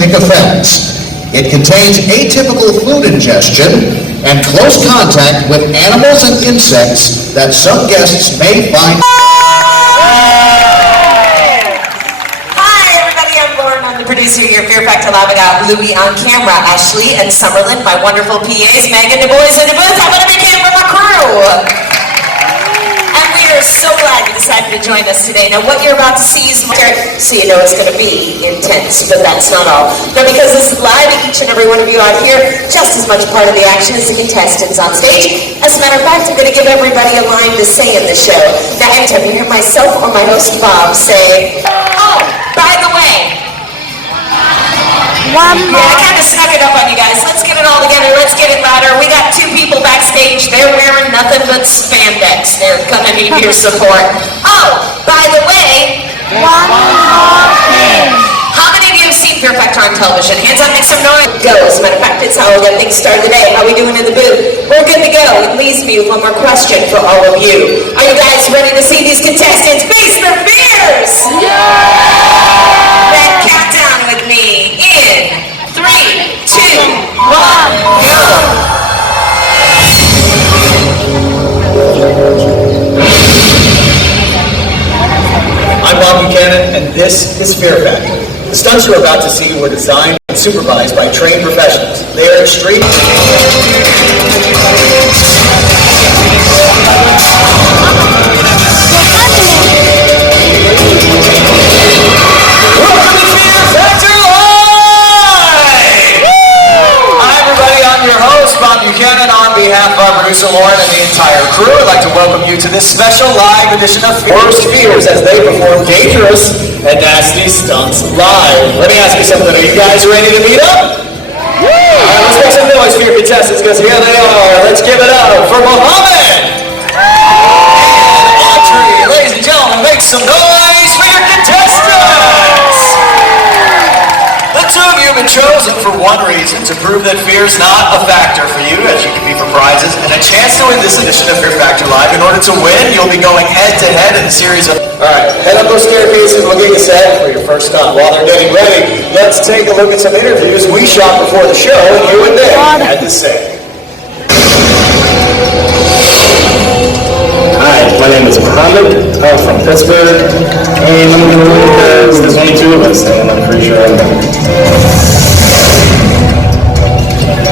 pyrotechnic effects. It contains atypical food ingestion and close contact with animals and insects that some guests may find. Hi everybody, I'm Lauren. I'm the producer here at Fear Factor Live. I got Louie on camera, Ashley and Summerlin, my wonderful PAs, Megan, the boys in the booth. I'm going to be here with my crew. And we are so glad you decided to join us today. Now what you're about to see is so you know it's going to be intense, but that's not all. Now because this is live, each and every one of you out here, just as much part of the action as the contestants on stage. As a matter of fact, I'm going to give everybody a line to say in the show. Now anytime you hear myself or my host Bob say, oh, by the way. One more. Yeah, I kind of snuck it up on you guys. Let's get it all together. Let's get it louder. We got two people backstage. They're wearing nothing but spandex. They're going to need your support. Oh, by the way. One more thing. How many of you have seen Fear Factor on television? Hands up, make some noise. Go. As a matter of fact, it's how we got things started today. How we doing in the booth? We're good to go. It leaves me with one more question for all of you. Are you guys ready to see these contestants face their fears? Yeah! Then count down with me in 3, 2, 1, go! I'm Bob Buchanan, and this is Fear Factor. The stunts you're about to see were designed and supervised by trained professionals. They are extreme. Welcome to Fear Factor Live! Hi everybody, I'm your host, Bob Buchanan. On behalf of our producer Lauren and the entire crew, I'd like to welcome you to this special live edition of Worst Fears as they perform dangerous and nasty stunts live. Let me ask you something. Are you guys ready to meet up? Alright, let's make some noise for your contestants because here they are. Let's give it up for Mohammed and Audrey. Ladies and gentlemen, make some noise for your contestants. The two of you have been chosen for one reason, to prove that fear is not a factor for you, as you compete for prizes, and a chance to win this edition of Fear Factor Live. In order to win, you'll be going head-to-head in a series of... Alright, head up those staircases, we'll get you set for your first stunt. While they're getting ready, let's take a look at some interviews we shot before the show, and you and they had to say. Hi, my name is Mohammed. I'm from Pittsburgh, and I'm going to win because there's only two of us, and I'm pretty sure I'm going to.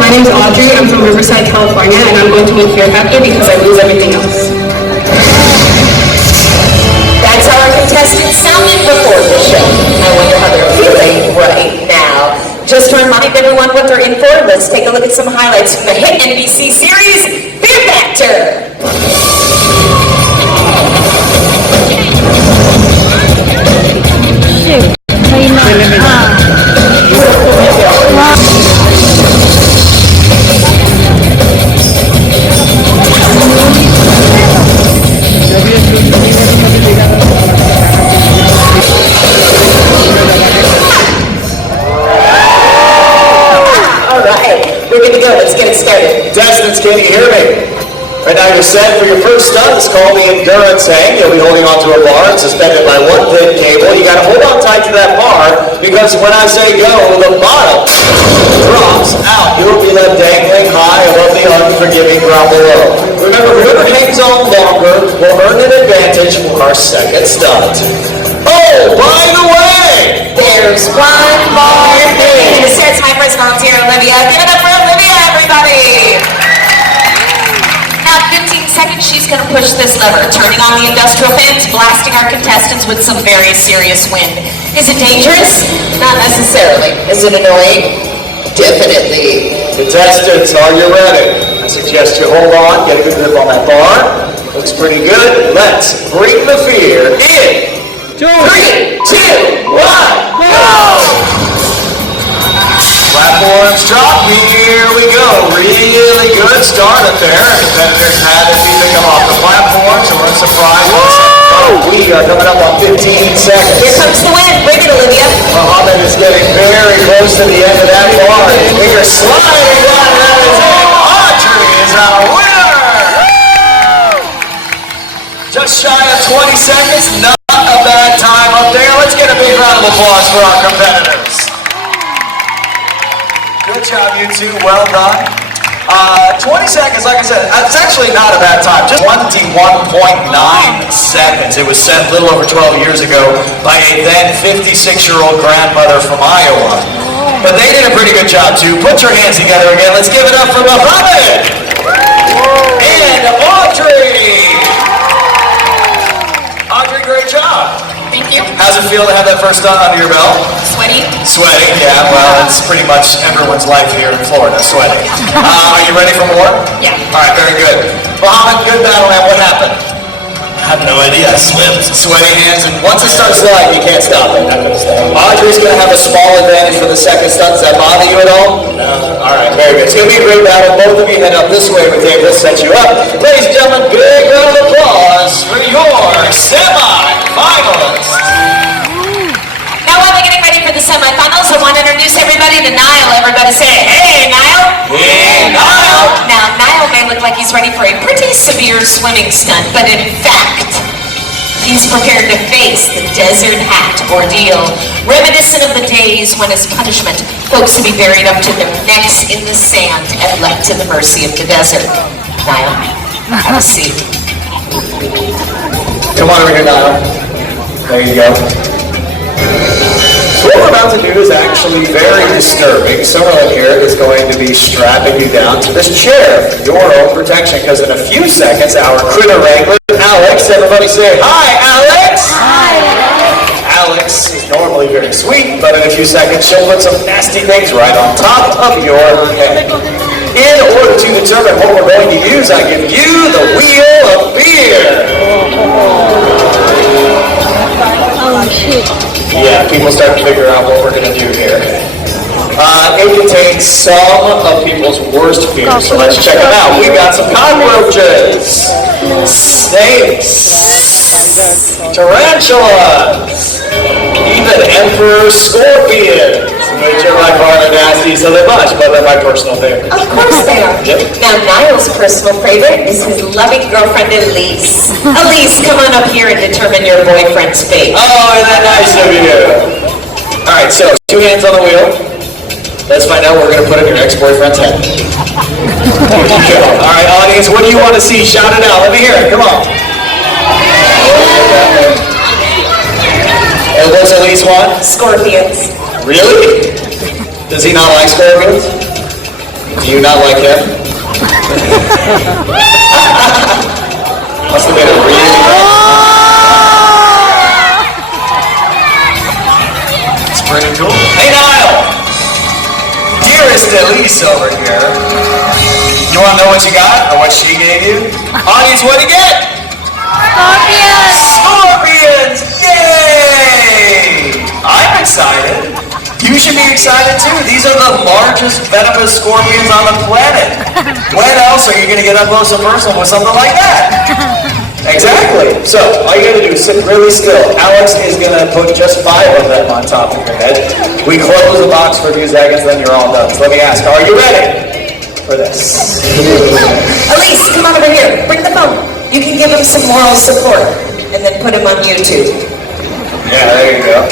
My name is Audrey. I'm from Riverside, California, and I'm going to win Fear Factor because I lose everything else. That's how our contestants sounded before the show. I wonder how they're feeling right now. Just to remind everyone what they're in for, let's take a look at some highlights from the hit NBC series, Fear Factor. We're good to go. Let's get it started. Contestants, can you hear me? Right now you're set for your first stunt. It's called the endurance hang. You'll be holding onto a bar and suspended by one thin cable. You got to hold on tight to that bar because when I say go, the bottom drops out. You'll be left dangling high above the unforgiving ground below. Remember, whoever hangs on longer will earn an advantage for our second stunt. Oh, by the way, There's one more thing. And it starts my first volunteer, Olivia. Give it up for Olivia, everybody. Now, 15 seconds, she's going to push this lever, turning on the industrial fans, blasting our contestants with some very serious wind. Is it dangerous? Not necessarily. Is it annoying? Definitely. contestants, are you ready? I suggest you hold on, get a good grip on that bar. Looks pretty good. Let's bring the fear in. 3, 2, 1, go! Platforms drop, here we go. Really good start up there. Competitors had to pick them off the platforms, so we're surprised. Oh, we are coming up on 15 seconds. Here comes the wind. Bring it, Olivia. Muhammad is getting very close to the end of that bar. We are sliding down, that is it. Audrey is our winner. Just shy of 20 seconds. Not a bad time up there. Let's get a big round of applause for our competitors. Good job, you two. Well done. 20 seconds, like I said, it's actually not a bad time. Just 21.9 seconds. It was set a little over 12 years ago by a then 56-year-old grandmother from Iowa. But they did a pretty good job, too. Put your hands together again. Let's give it up for Muhammad and Audrey. Audrey, great job. Thank you. How's it feel to have that first stunt under your belt? Sweaty. Sweating, yeah, well, it's pretty much everyone's life here in Florida, sweating. Are you ready for more? Yeah. All right, very good. Muhammad, good battle, man. What happened? I have no idea. I slipped. Sweaty hands, and once it starts sliding, you can't stop it. Not gonna stop. Audrey's going to have a small advantage for the second stunt. Does that bother you at all? No. All right, very good. It's going to be a great battle. Both of you head up this way with Dave. We'll set you up. Ladies and gentlemen, big round of applause for your semi-finalists. Now while we're getting ready for the semifinals, I want to introduce everybody to Niall. Everybody say, hey, Niall. Hey, Niall. Now, Niall may look like he's ready for a pretty severe swimming stunt, but in fact, he's prepared to face the desert hat ordeal, reminiscent of the days when, as punishment, folks would be buried up to their necks in the sand and left to the mercy of the desert. Niall, have a seat. Come on over here, Niall. There you go. So what we're about to do is actually very disturbing. Someone here is going to be strapping you down to this chair for your own protection, because in a few seconds, our critter wrangler, Alex, everybody say, hi, Alex! Hi! Alex is normally very sweet, but in a few seconds, she'll put some nasty things right on top of your head. In order to determine what we're going to use, I give you the wheel of beer. Oh, shit. Yeah, people start to figure out what we're going to do here. It contains some of people's worst fears, so let's check them out. We've got some cockroaches, snakes, tarantulas, even emperor scorpions, which are by far the nastiest of the bunch, but they're my personal favorite. Of course they are. Yep. Now, Niall's personal favorite is his loving girlfriend, Elise. Elise, come on up here and determine your boyfriend's fate. Oh, isn't that nice of you? All right, so 2 hands on the wheel. Let's find out what we're going to put on your ex-boyfriend's head. All right, audience, what do you want to see? Shout it out. Let me hear it. Come on. And what's Elise want? Scorpions. Really? Does he not like scorpions? Do you not like him? Must have been a really It's pretty cool. Hey, Niall! Dearest Elise over here. You want to know what you got or what she gave you? Audience, what'd you get? Scorpions! Yay! I'm excited. You should be excited too. These are the largest venomous scorpions on the planet. When else are you going to get up close and personal with something like that? Exactly. So, all you got to do is sit really still. Alex is going to put just 5 of them on top of your head. We close the box for a few seconds, then you're all done. So let me ask, are you ready for this? Elise, come on over here. Bring the phone. You can give him some moral support and then put him on YouTube. Yeah, there you go.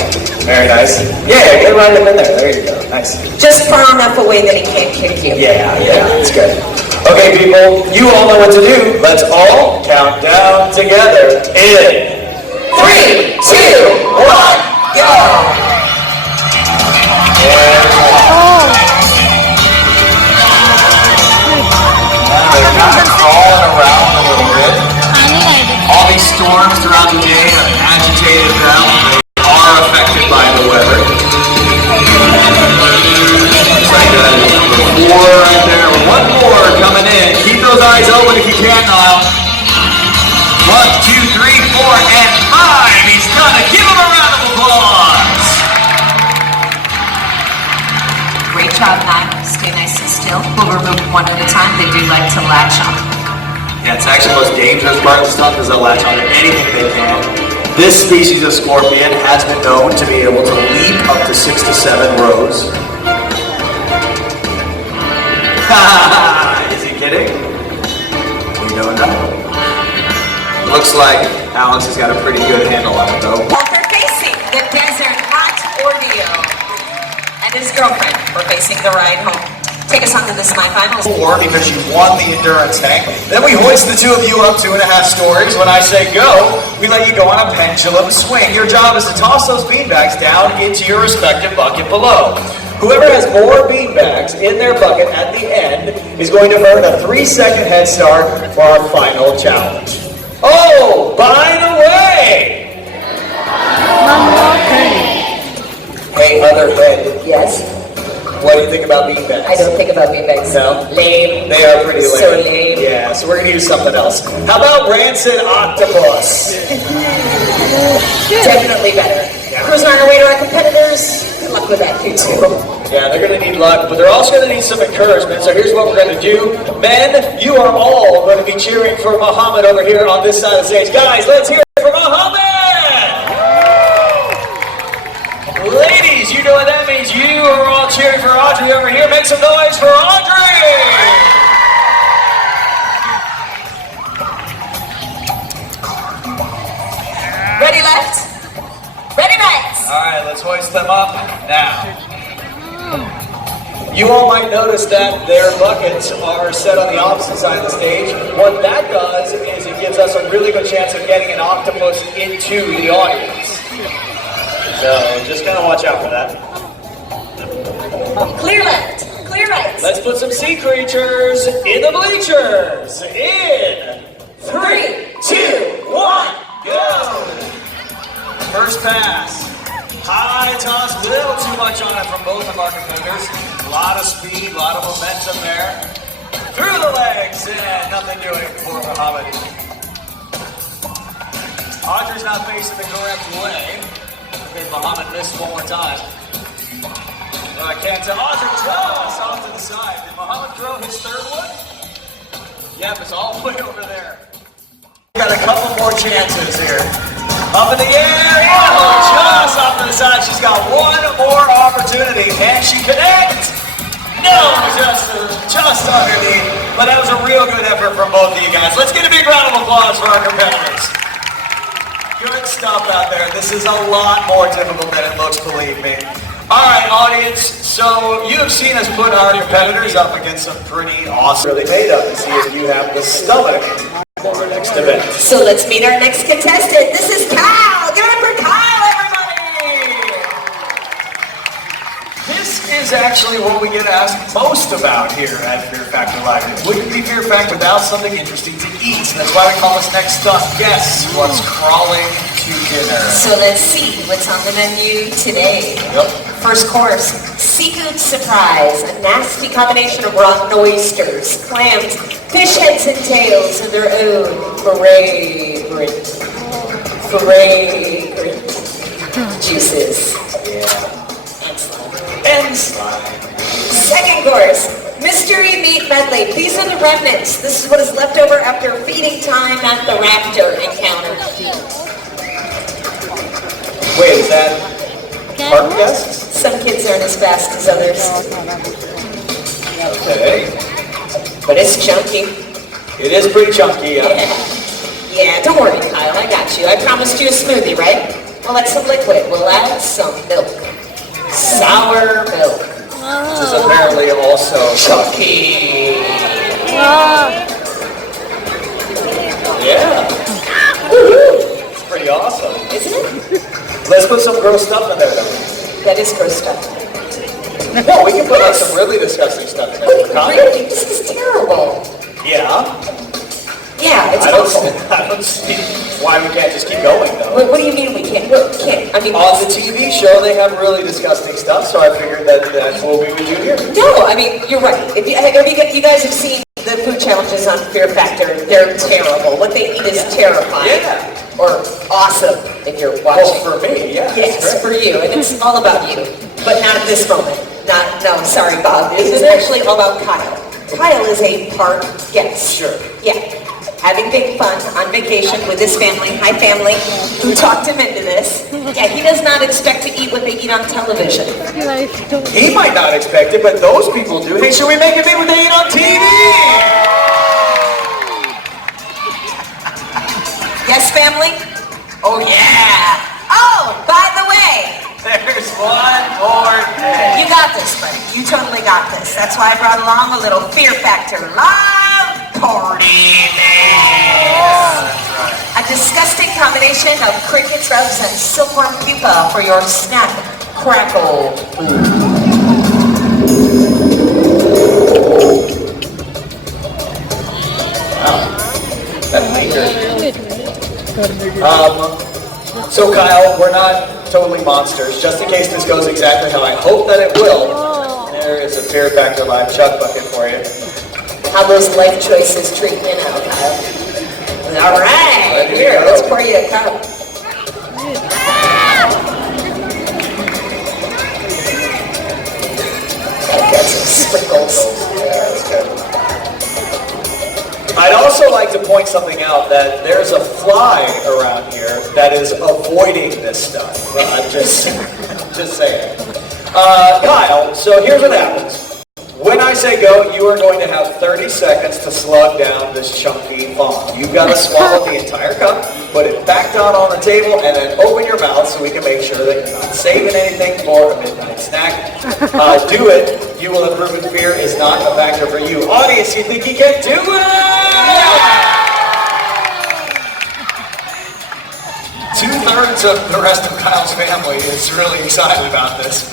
Very nice. Yeah, get right up in there. There you go. Nice. Just far enough away that he can't kick you. Yeah, that's good. Okay, people, you all know what to do. Let's all count down together in 3, 2, 1, go! They're kind of crawling around a little bit. All these storms throughout the day have agitated them. They are affected by the weather. Looks like number 4 right there. 1 more coming in. Keep those eyes open if you can, Niall. 1, 2, 3, 4, and 5. He's done it. Give him a round of applause. Great job, Niall. Stay nice and still. We'll remove them one at a time. They do like to latch on. Yeah, it's actually the most dangerous part of the stunt because they'll latch on to anything they can. This species of scorpion has been known to be able to leap up to 6 to 7 rows. Is he kidding? We don't know. Looks like Alex has got a pretty good handle on it, though. After facing the desert hot ordeal and his girlfriend were facing the ride home. Take us on to the semifinals. 4 because you won the endurance tank. Then we hoist the two of you up 2.5 stories. When I say go, we let you go on a pendulum swing. Your job is to toss those beanbags down into your respective bucket below. Whoever has more beanbags in their bucket at the end is going to earn a 3-second head start for our final challenge. Oh, by the way! Hey, other head. Yes. What do you think about beanbags? I don't think about beanbags. No? Lame. They are pretty lame. So lame. Yeah, so we're gonna use something else. How about rancid octopus? Definitely better. Cruising on our way to our competitors. Good luck with that, you two. Yeah, they're gonna need luck, but they're also gonna need some encouragement. So here's what we're gonna do. Men, you are all gonna be cheering for Muhammad over here on this side of the stage. Guys, let's hear it for Muhammad! Ladies, you know what that means. You are all cheering for Audrey over here. Make some noise for Audrey! Ready left? Ready right? All right, let's hoist them up now. You all might notice that their buckets are set on the opposite side of the stage. What that does is it gives us a really good chance of getting an octopus into the audience. So just kind of watch out for that. Clear left. Clear right. Let's put some sea creatures in the bleachers. In 3, 2, 1, go! First pass. High toss, little too much on it from both of our competitors. A lot of speed, a lot of momentum there. Through the legs, and nothing doing for Muhammad. Audrey's not facing the correct way. Okay, Muhammad missed one more time. I can't tell. Audrey just off to the side. Did Muhammad throw his third one? Yep, it's all the way over there. We got a couple more chances here. Up in the air, oh, just off to the side. She's got one more opportunity. Can she connect? No, just underneath. But that was a real good effort from both of you guys. Let's get a big round of applause for our competitors. Good stuff out there. This is a lot more difficult than it looks, believe me. All right, audience, so you have seen us put our competitors up against some pretty awesome, really made up to see if you have the stomach for our next event. So let's meet our next contestant. This is Kyle. Give it up for Kyle, everybody. This is actually what we get asked most about here at Fear Factor Live. It wouldn't be Fear Factor without something interesting to eat. That's why we call this next stunt. Guess what's crawling to dinner. So let's see what's on the menu today. Yep. First course, seafood surprise, a nasty combination of rotten oysters, clams, fish heads and tails of their own fragrant juices. Yeah. And second course, mystery meat medley. These are the remnants. This is what is left over after feeding time at the raptor encounter. Wait, is that park guests? Some kids aren't as fast as others, Okay. but it's chunky. It is pretty chunky, yeah. Yeah, don't worry, Kyle, I got you. I promised you a smoothie, right? We'll add some liquid. We'll add some milk. Sour milk. Which is apparently also Chunky. Yeah. It's pretty awesome. Isn't it? Let's put some gross stuff in there, though. That is gross stuff. Well, we can put like some really disgusting stuff in there for comedy. Really? This is terrible. Yeah. Yeah, it's I awful. don't see why we can't just keep going, though. What do you mean we can't? What can't? I mean, On the TV show, they have really disgusting stuff, so I figured that that's what we would do here. no, I mean, you're right. If you guys have seen the food challenges on Fear Factor, they're terrible. What they eat is terrifying. Yeah. Or awesome if you're Well, watching. for me, yeah. Yes, that's for great. you, and it's all about you. But not at this moment. No, sorry, Bob. This is actually all about Kyle. Kyle is a park guest. Sure. Yeah. Having big fun on vacation with his family. Hi, family. Who talked him into this. Yeah, he does not expect to eat what they eat on television. He might not expect it, but those people do. Hey, should we make it big what they eat on TV? Yes, family? Oh, yeah. Oh, by the way, There's one more thing. you got this, buddy. You totally got this. That's why I brought along a little Fear Factor Live Party Mix. A disgusting combination of cricket drugs and silkworm pupa for your snap, crackle. So Kyle, we're not totally monsters. Just in case this goes exactly how I hope that it will, there is a Fear Factor Live Chug bucket for you. How those life choices treat you now, Kyle? All right, here, let's pour you a cup. Got some sprinkles. Yeah, that's good. I'd also like to point something out that there's a fly around here that is avoiding this stuff. Just saying. Kyle, so here's what happens. When I say go, you are going to have 30 seconds to slug down this chunky bomb. You've got to swallow the entire cup, put it back down on the table, and then open your mouth so we can make sure that you're not saving anything for a midnight snack. Do it. You will have proven fear is not a factor for you. Audience, you think you can do it? Two-thirds of the rest of Kyle's family is really excited about this.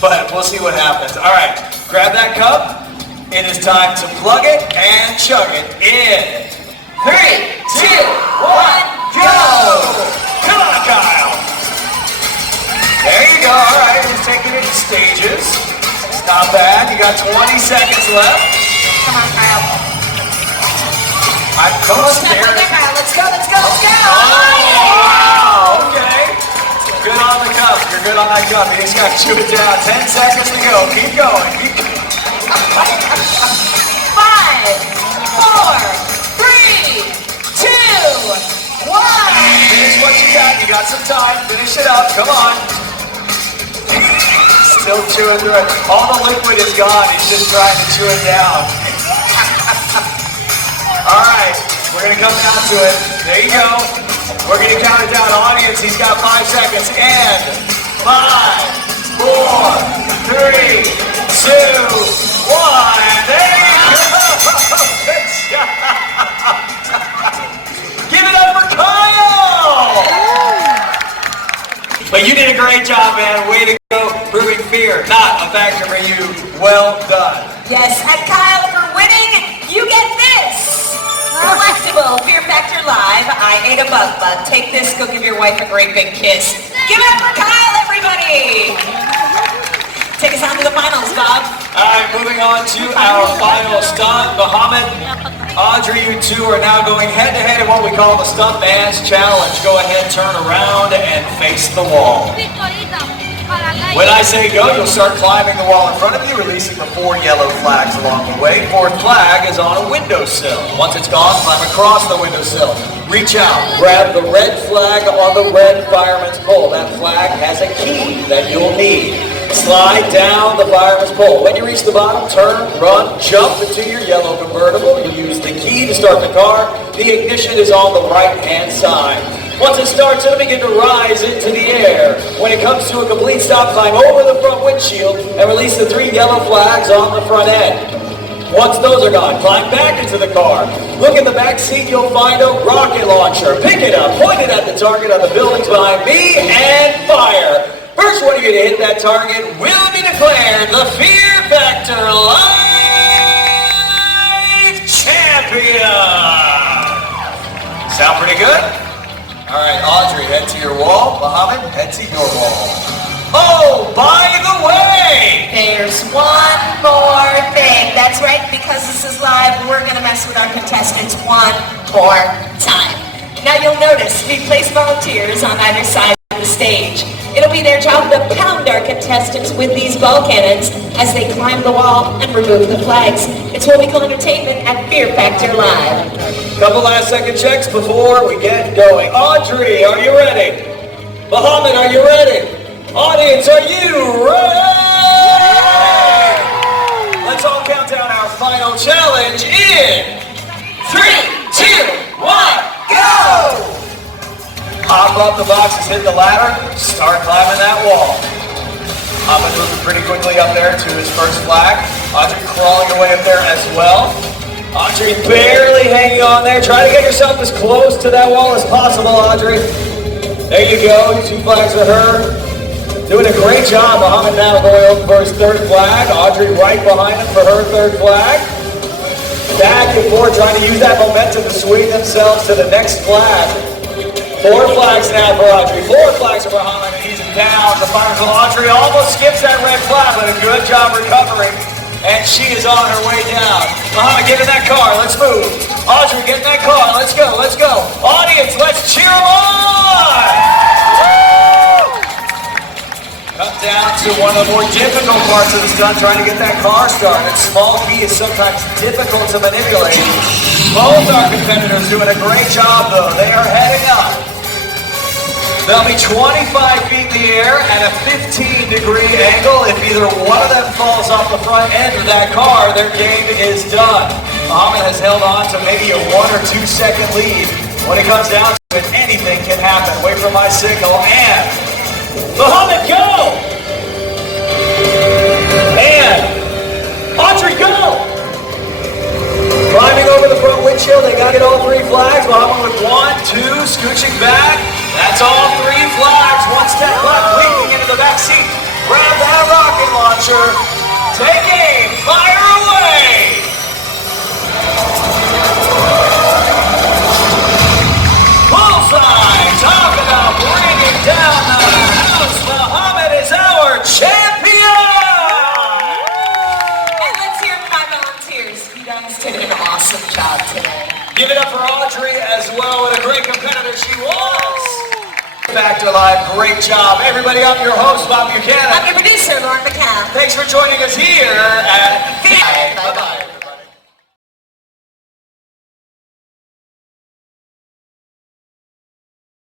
But we'll see what happens. All right, grab that cup. It is time to plug it and chug it in. 3, 2, 1, go! Come on, Kyle. There you go. All right, he's taking it in stages. It's not bad. You got 20 seconds left. Come on, Kyle. I'm close there. Let's go, let's go, let's go! Oh, wow, okay. Good on the cup. You're good on that cup. You just got to chew it down. 10 seconds to go. Keep going. Keep going. 5, 4, 3, 2, 1. Finish what you got. You got some time. Finish it up. Come on. Still chewing through it. All the liquid is gone. He's just trying to chew it down. All right. We're going to come down to it. There you go. We're going to count it down. Audience, he's got 5 seconds. And 5, 4, 3, 2, 1. There you go. Good job. Give it up for Kyle. But you did a great job, man. Way to go. Proving fear not a factor for you. Well done. Yes, and Kyle, for winning, you get this. Collectible Fear Factor Live. I ate a bug. Take this, go give your wife a great big kiss. Give it up for Kyle, everybody. Take us on to the finals, Bob. All right, moving on to our final stunt. Muhammad, Audrey, you two are now going head-to-head in what we call the Stunt Man's Challenge. Go ahead, turn around, and face the wall. When I say go, you'll start climbing the wall in front of you, releasing the 4 yellow flags along the way. 4th flag is on a windowsill. Once it's gone, climb across the windowsill. Reach out, grab the red flag on the red fireman's pole. That flag has a key that you'll need. Slide down the fireman's pole. When you reach the bottom, turn, run, jump into your yellow convertible. You use the key to start the car. The ignition is on the right-hand side. Once it starts, it'll begin to rise into the air. When it comes to a complete stop, climb over the front windshield and release the 3 yellow flags on the front end. Once those are gone, climb back into the car. Look in the back seat, you'll find a rocket launcher. Pick it up, point it at the target on the buildings behind me, and fire. First one of you to hit that target will be declared the Fear Factor Live Champion. Sound pretty good? All right, Audrey, head to your wall. Muhammad, head to your wall. Oh, by the way! There's one more thing. That's right, because this is live, we're going to mess with our contestants one more time. Now you'll notice we place volunteers on either side of the stage. It'll be their job to pound our contestants with these ball cannons as they climb the wall and remove the flags. It's what we call entertainment at Fear Factor Live. Couple last second checks before we get going. Audrey, are you ready? Muhammad, are you ready? Audience, are you ready? Let's all count down our final challenge in 3, 2, 1, go! Hop up the boxes, hit the ladder, start climbing that wall. Muhammad's moving pretty quickly up there to his first flag. Audrey crawling her way up there as well. Audrey barely hanging on there. Try to get yourself as close to that wall as possible, Audrey. There you go, 2 flags for her. Doing a great job. Muhammad now going over for his 3rd flag. Audrey right behind him for her 3rd flag. Back and forth, trying to use that momentum to swing themselves to the next flag. 4 flags now for Audrey. 4 flags for Muhammad, and he's down. The final goal. Audrey almost skips that red flag, but a good job recovering. And she is on her way down. Muhammad, get in that car. Let's move. Audrey, get in that car. Let's go. Let's go. Audience, let's cheer them on! Come down to one of the more difficult parts of the stunt, trying to get that car started. Small key is sometimes difficult to manipulate. Both our competitors doing a great job, though. They are heading up. They'll be 25 feet in the air at a 15-degree angle. If either one of them falls off the front end of that car, their game is done. Muhammad has held on to maybe a 1 or 2 second lead. When it comes down to it, anything can happen. Wait for my signal, and Muhammad, go! And Audrey, go! Climbing over the front windshield, they got to get all 3 flags. Muhammad with 1, 2, scooching back. That's all 3 flags. 1 step left, leaping into the back seat. Grab that rocket launcher. Take aim, fire away! Bullseye, talk about bringing down the house. Muhammad is our champion! And let's hear from my volunteers. You guys did an awesome job today. Give it up for Audrey as well. What a great competitor she was. Back to live. Great job. Everybody, I'm your host, Bob Buchanan. I'm your producer, Lauren McCann. Thanks for joining us here at Beanbag. Bye-bye.